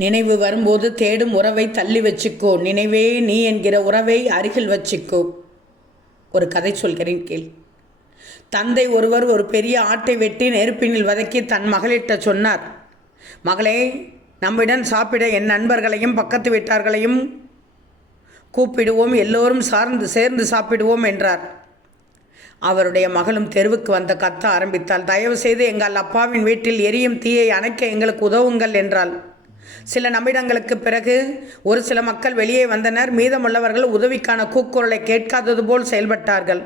நினைவு வரும்போது தேடும் உறவை தள்ளி வச்சுக்கோ. நினைவே நீ என்கிற உறவை அருகில் வச்சுக்கோ. ஒரு கதை சொல்கிறேன் கேள். தந்தை ஒருவர் ஒரு பெரிய ஆட்டை வெட்டி நெருப்பினில் வதக்கி தன் மகளிட்ட சொன்னார். மகளே நம்மிடம் சாப்பிட என் நண்பர்களையும் பக்கத்து வீட்டார்களையும் கூப்பிடுவோம். எல்லோரும் சார்ந்து சேர்ந்து சாப்பிடுவோம் என்றார். அவருடைய மகளும் தெருவுக்கு வந்த கத்த ஆரம்பித்தாள். தயவு செய்து எங்கள் அப்பாவின் வீட்டில் எரியும் தீயை அணைக்க எங்களுக்கு உதவுங்கள் என்றாள். சில நிமிடங்களுக்கு பிறகு ஒரு சில மக்கள் வெளியே வந்தனர். மீதமுள்ளவர்கள் உதவிக்கான கூக்குரலை கேட்காதது போல் செயல்பட்டார்கள்.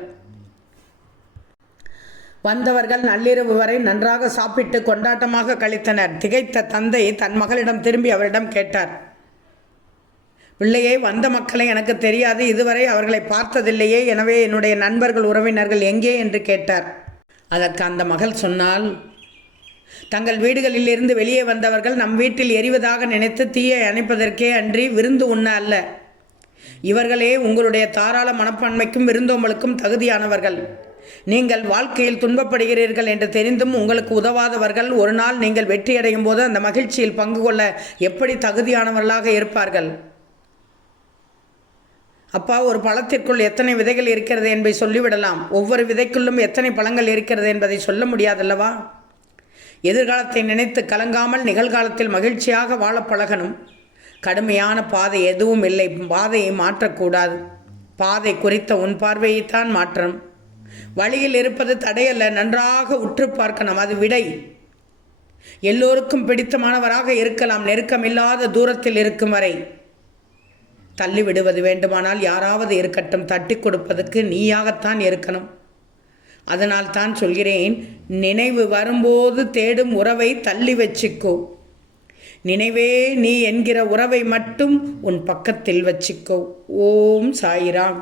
வந்தவர்கள் நள்ளிரவு வரை நன்றாக சாப்பிட்டு கொண்டாட்டமாக கழித்தனர். திகைத்த தந்தை தன் மகளிடம் திரும்பி அவரிடம் கேட்டார். பிள்ளையே வந்த மக்களை எனக்கு தெரியாது. இதுவரை அவர்களை பார்த்ததில்லையே. எனவே என்னுடைய நண்பர்கள் உறவினர்கள் எங்கே? என்று கேட்டார். அதற்கு அந்த மகள் சொன்னால் தங்கள் வீடுகளிலிருந்து வெளியே வந்தவர்கள் நம் வீட்டில் எரிவதாக நினைத்து தீயை அணைப்பதற்கே அன்றி விருந்து உண்ண அல்ல. இவர்களே உங்களுடைய தாராள மனப்பான்மைக்கும் விருந்தோம்பலுக்கும் தகுதியானவர்கள். நீங்கள் வாழ்க்கையில் துன்பப்படுகிறீர்கள் என்று தெரிந்தும் உங்களுக்கு உதவாதவர்கள் ஒரு நாள் நீங்கள் வெற்றியடையும் போது அந்த மகிழ்ச்சியில் பங்கு கொள்ள எப்படி தகுதியானவர்களாக இருப்பார்கள்? அப்பா ஒரு பழத்திற்குள் எத்தனை விதைகள் இருக்கிறது என்பதை சொல்லிவிடலாம். ஒவ்வொரு விதைக்குள்ளும் எத்தனை பழங்கள் இருக்கிறது என்பதை சொல்ல முடியாதல்லவா? எதிர்காலத்தை நினைத்து கலங்காமல் நிகழ்காலத்தில் மகிழ்ச்சியாக வாழ பழகணும். கடுமையான பாதை எதுவும் இல்லை. பாதையை மாற்றக்கூடாது. பாதை குறித்த உன் பார்வையைத்தான் மாற்றணும். வழியில் இருப்பது தடையல்ல. நன்றாக உற்று பார்க்கணும். அது விடை. எல்லோருக்கும் பிடித்தமானவராக இருக்கலாம். நெருக்கமில்லாத தூரத்தில் இருக்கும் வரை. தள்ளிவிடுவது வேண்டுமானால் யாராவது இருக்கட்டும். தட்டி கொடுப்பதற்கு நீயாகத்தான் இருக்கணும். அதனால் தான் சொல்கிறேன் நினைவு வரும்போது தேடும் உறவை தள்ளி வச்சுக்கோ. நினைவே நீ என்கிற உறவை மட்டும் உன் பக்கத்தில் வச்சுக்கோ. ஓம் சாயிராம்.